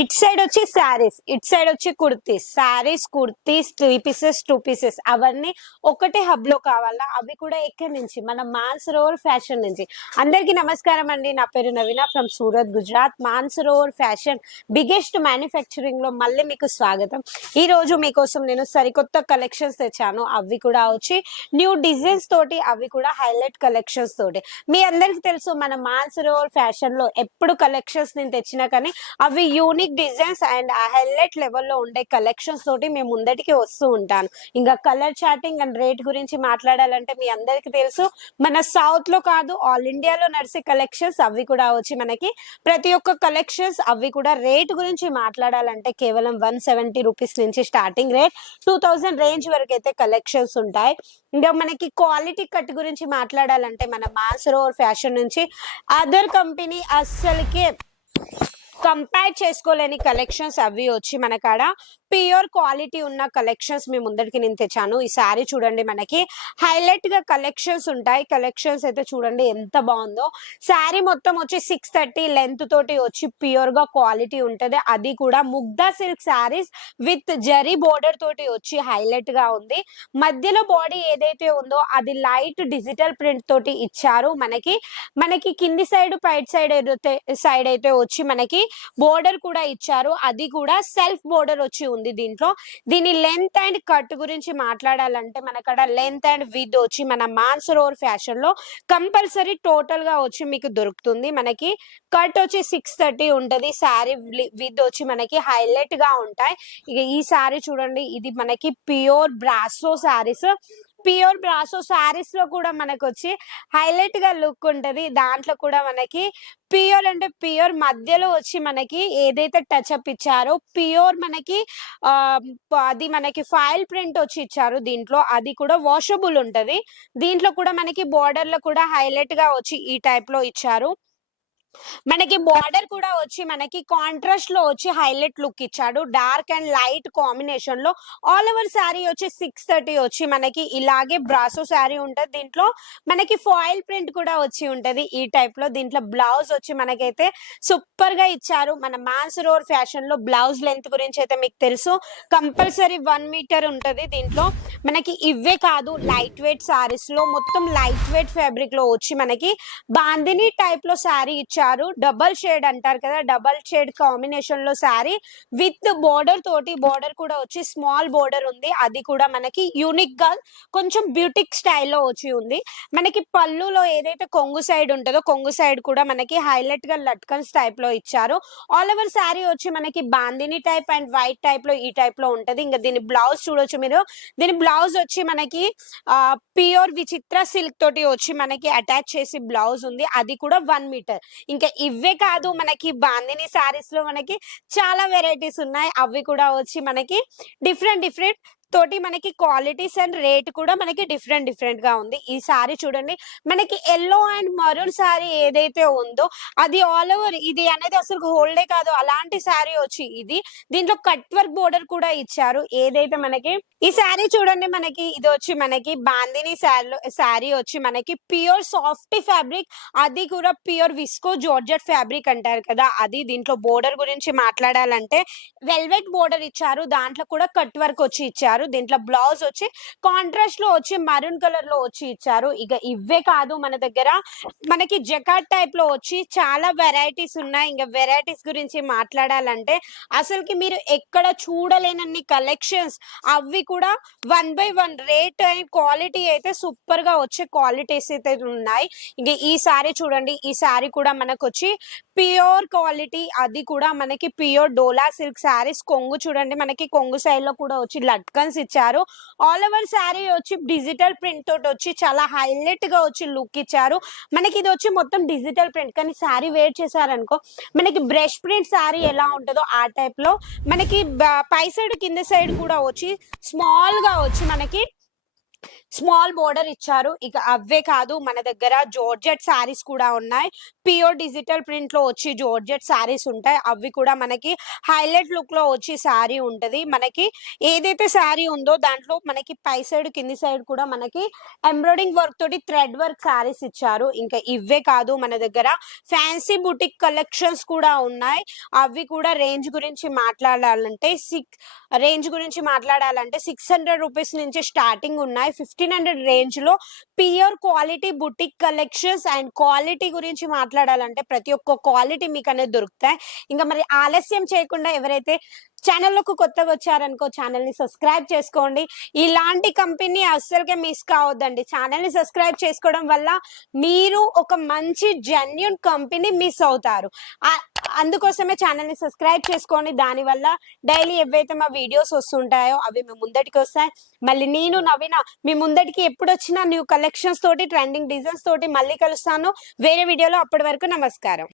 It side వచ్చి saris it side వచ్చి kurtis. Sarees kurtis three pieces two pieces. అవన్నీ ఒకటే హబ్లో కావాలా? అవి కూడా ఎక్కడి నుంచి? మన మాన్సరోవర్ ఫ్యాషన్ నుంచి. అందరికీ నమస్కారం అండి. నా పేరు Naveena from Surat Gujarat. Mansarovar fashion biggest మ్యానుఫ్యాక్చరింగ్లో మళ్ళీ మీకు స్వాగతం. ఈ రోజు మీకోసం నేను సరికొత్త కలెక్షన్స్ తెచ్చాను. అవి కూడా వచ్చి న్యూ డిజైన్స్ తోటి అవి కూడా హైలైట్ కలెక్షన్స్ తోటి. మీ అందరికి తెలుసు మన మాన్సరోవర్ ఫ్యాషన్లో ఎప్పుడు కలెక్షన్స్ నేను తెచ్చినా కానీ అవి యూనిక్ డిజైన్స్ అండ్ హైలైట్ లెవెల్లో ఉండే కలెక్షన్స్ తోటి మేము ముందటికి వస్తూ ఉంటాను. ఇంకా కలర్ చాటింగ్ అండ్ రేట్ గురించి మాట్లాడాలంటే మీ అందరికి తెలుసు మన సౌత్లో కాదు ఆల్ ఇండియాలో నడిచే కలెక్షన్స్ అవి కూడా వచ్చి మనకి ప్రతి ఒక్క కలెక్షన్స్ అవి కూడా రేట్ గురించి మాట్లాడాలంటే కేవలం వన్ సెవెంటీ రూపీస్ నుంచి starting rate two thousand range వరకు అయితే కలెక్షన్స్ ఉంటాయి. ఇంకా మనకి క్వాలిటీ కట్ గురించి మాట్లాడాలంటే మన మాన్సరోవర్ ఫ్యాషన్ నుంచి అదర్ కంపెనీ అస్సలకే కంపేర్ చేసుకోలేని కలెక్షన్స్ అవి వచ్చి మన కాడ ప్యూర్ క్వాలిటీ ఉన్న కలెక్షన్స్ మీ ముందరికి నేను తెచ్చాను. ఈ సారీ చూడండి మనకి. హైలైట్గా కలెక్షన్స్ ఉంటాయి. కలెక్షన్స్ అయితే చూడండి ఎంత బాగుందో. శారీ మొత్తం వచ్చి సిక్స్ థర్టీ లెంత్ తోటి వచ్చి ప్యూర్గా క్వాలిటీ ఉంటది. అది కూడా Mugdha silk sarees with zari border తోటి వచ్చి హైలైట్గా ఉంది. మధ్యలో బాడీ ఏదైతే ఉందో అది లైట్ డిజిటల్ ప్రింట్ తోటి ఇచ్చారు మనకి. మనకి కింది సైడ్ పైట్ సైడ్ సైడ్ అయితే వచ్చి మనకి బోర్డర్ కూడా ఇచ్చారు. అది కూడా సెల్ఫ్ బోర్డర్ వచ్చి ఉంది దీంట్లో. దీని లెంత్ అండ్ కట్ గురించి మాట్లాడాలంటే మనకడ లెంత్ అండ్ విత్ వచ్చి మన మాన్సరోవర్ ఫ్యాషన్లో కంపల్సరీ టోటల్గా వచ్చి మీకు దొరుకుతుంది. మనకి కట్ వచ్చి సిక్స్ థర్టీ ఉంటది. శారీ విత్ వచ్చి మనకి హైలైట్గా ఉంటాయి. ఇక ఈ శారీ చూడండి. ఇది మనకి pure brasso sarees pure brasso శారీస్లో కూడా మనకు వచ్చి హైలైట్గా లుక్ ఉంటది. దాంట్లో కూడా మనకి ప్యూర్ అంటే ప్యూర్ మధ్యలో వచ్చి మనకి ఏదైతే టచ్ అప్ ఇచ్చారో ప్యూర్ మనకి ఆ అది మనకి ఫైల్ ప్రింట్ వచ్చి ఇచ్చారు దీంట్లో అది కూడా వాషబుల్ ఉంటది. దీంట్లో కూడా మనకి బోర్డర్లో కూడా హైలైట్గా వచ్చి ఈ టైప్లో ఇచ్చారు. మనకి బార్డర్ కూడా వచ్చి మనకి కాంట్రాస్ట్లో వచ్చి హైలైట్ లుక్ ఇచ్చాడు. డార్క్ అండ్ లైట్ కాంబినేషన్లో ఆల్ ఓవర్ శారీ వచ్చి సిక్స్ థర్టీ వచ్చి మనకి ఇలాగే బ్రాసో శారీ ఉంటది. దీంట్లో మనకి ఫాయిల్ ప్రింట్ కూడా వచ్చి ఉంటది ఈ టైప్లో. దీంట్లో బ్లౌజ్ వచ్చి మనకైతే సూపర్గా ఇచ్చారు. మన మాన్స్ రోడ్ ఫ్యాషన్లో బ్లౌజ్ లెంత్ గురించి అయితే మీకు తెలుసు. కంపల్సరీ వన్ మీటర్ ఉంటది దీంట్లో. మనకి ఇవే కాదు లైట్ వెయిట్ సారీస్లో మొత్తం లైట్ వెయిట్ ఫ్యాబ్రిక్లో వచ్చి మనకి బాందిని టైప్లో శారీ ఇచ్చారు. డబల్ షేడ్ అంటారు కదా. డబల్ షేడ్ కాంబినేషన్లో శారీ విత్ బోర్డర్ తోటి బోర్డర్ కూడా వచ్చి స్మాల్ బోర్డర్ ఉంది. అది కూడా మనకి యూనిక్గా కొంచెం బ్యూటిక్ స్టైల్లో వచ్చి ఉంది. మనకి పళ్ళులో ఏదైతే కొంగు సైడ్ ఉంటుందో కొంగు సైడ్ కూడా మనకి హైలైట్గా లట్కన్స్ టైప్లో ఇచ్చారు. ఆల్ ఓవర్ శారీ వచ్చి మనకి బాందిని టైప్ అండ్ వైట్ టైప్లో ఈ టైప్లో ఉంటది. ఇంకా దీని బ్లౌజ్ చూడొచ్చు మీరు. దీని బ్లౌజ్ వచ్చి మనకి ప్యూర్ విచిత్ర సిల్క్ తోటి వచ్చి మనకి అటాచ్ చేసి బ్లౌజ్ ఉంది. అది కూడా వన్ మీటర్. ఇంకా ఇవే కాదు మనకి బాందిని శారీస్లో మనకి చాలా వెరైటీస్ ఉన్నాయి. అవి కూడా వచ్చి మనకి డిఫరెంట్ డిఫరెంట్ తోటి మనకి క్వాలిటీస్ అండ్ రేట్ కూడా మనకి డిఫరెంట్ డిఫరెంట్గా ఉంది. ఈ సారీ చూడండి. మనకి ఎల్లో అండ్ మరూన్ సారీ ఏదైతే ఉందో అది ఆల్ ఓవర్ ఇది అనేది అసలు హోల్డే కాదు. అలాంటి సారీ వచ్చి ఇది. దీంట్లో కట్ వర్క్ బోర్డర్ కూడా ఇచ్చారు. ఏదైతే మనకి ఈ సారీ చూడండి మనకి ఇది వచ్చి మనకి బాందిని శారీ వచ్చి మనకి ప్యూర్ సాఫ్ట్ ఫ్యాబ్రిక్ అది కూడా ప్యూర్ విస్కో జార్జెట్ ఫ్యాబ్రిక్ అంటారు కదా. అది దీంట్లో బోర్డర్ గురించి మాట్లాడాలంటే వెల్వెట్ బోర్డర్ ఇచ్చారు. దాంట్లో కూడా కట్ వర్క్ వచ్చి ఇచ్చారు. దీంట్లో బ్లౌజ్ వచ్చి కాంట్రాస్ట్లో వచ్చి మరూన్ కలర్లో వచ్చి ఇచ్చారు. ఇక ఇవే కాదు మన దగ్గర. మనకి జకాట్ టైప్లో వచ్చి చాలా వెరైటీస్ ఉన్నాయి. ఇంకా వెరైటీస్ గురించి మాట్లాడాలంటే అసలుకి మీరు ఎక్కడ చూడలేనన్ని కలెక్షన్స్ అవి కూడా one by one rate and quality అయితే సూపర్గా వచ్చే క్వాలిటీస్ అయితే ఉన్నాయి. ఇంక ఈ సారీ చూడండి. ఈ సారీ కూడా మనకు వచ్చి ప్యూర్ క్వాలిటీ అది కూడా మనకి ప్యూర్ డోలా సిల్క్ సారీస్ కొంగు చూడండి. మనకి కొంగు సైడ్లో కూడా వచ్చి లట్కన్స్ ఇచ్చారు. ఆల్ ఓవర్ శారీ వచ్చి డిజిటల్ ప్రింట్ తోటి వచ్చి చాలా హైలైట్గా వచ్చి లుక్ ఇచ్చారు. మనకి ఇది వచ్చి మొత్తం డిజిటల్ ప్రింట్ కానీ శారీ వేర్ చేశారనుకో మనకి బ్రష్ ప్రింట్ శారీ ఎలా ఉంటుందో ఆ టైప్లో మనకి పై సైడ్ కింద సైడ్ కూడా వచ్చి స్మాల్గా వచ్చి మనకి స్మాల్ బోర్డర్ ఇచ్చారు. ఇక అవే కాదు మన దగ్గర జోర్జెట్ శారీస్ కూడా ఉన్నాయి. పియోర్ డిజిటల్ ప్రింట్లో వచ్చి జోర్జెట్ శారీస్ ఉంటాయి. అవి కూడా మనకి హైలైట్ లుక్లో వచ్చి శారీ ఉంటది. మనకి ఏదైతే శారీ ఉందో దాంట్లో మనకి పై సైడ్ కింది సైడ్ కూడా మనకి ఎంబ్రాయిడింగ్ వర్క్ తోటి థ్రెడ్ వర్క్ శారీస్ ఇచ్చారు. ఇంకా ఇవే కాదు మన దగ్గర. ఫ్యాన్సీ బుటిక్ కలెక్షన్స్ కూడా ఉన్నాయి. అవి కూడా రేంజ్ గురించి మాట్లాడాలంటే సిక్స్ రేంజ్ గురించి మాట్లాడాలంటే సిక్స్ హండ్రెడ్ రూపీస్ నుంచి స్టార్టింగ్ ఉన్నాయి. ఫిఫ్టీ ఫిఫ్టీన్ హండ్రెడ్ రేంజ్లో pure quality boutique collections and quality గురించి మాట్లాడాలంటే ప్రతి ఒక్క క్వాలిటీ మీకు అనేది దొరుకుతాయి. ఇంకా మరి ఆలస్యం చేయకుండా ఎవరైతే ఛానల్లోకి కొత్తగా వచ్చారనుకో ఛానల్ని సబ్స్క్రైబ్ చేసుకోండి. ఇలాంటి కంపెనీ అస్సలుకే మిస్ కావద్దండి. ఛానల్ని సబ్స్క్రైబ్ చేసుకోవడం వల్ల మీరు ఒక మంచి జెన్యున్ కంపెనీ మిస్ అవుతారు. అందుకోసమే ఛానల్ని సబ్స్క్రైబ్ చేసుకోండి. దానివల్ల డైలీ ఏవైతే మా వీడియోస్ వస్తుంటాయో అవి మీ ముందటికి వస్తాయి. మళ్ళీ నేను నవీన మీ ముందటికి ఎప్పుడు వచ్చినా న్యూ కలెక్షన్స్ తోటి ట్రెండింగ్ డిజైన్స్ తోటి మళ్ళీ కలుస్తాను. వేరే వీడియోలో అప్పటి వరకు నమస్కారం.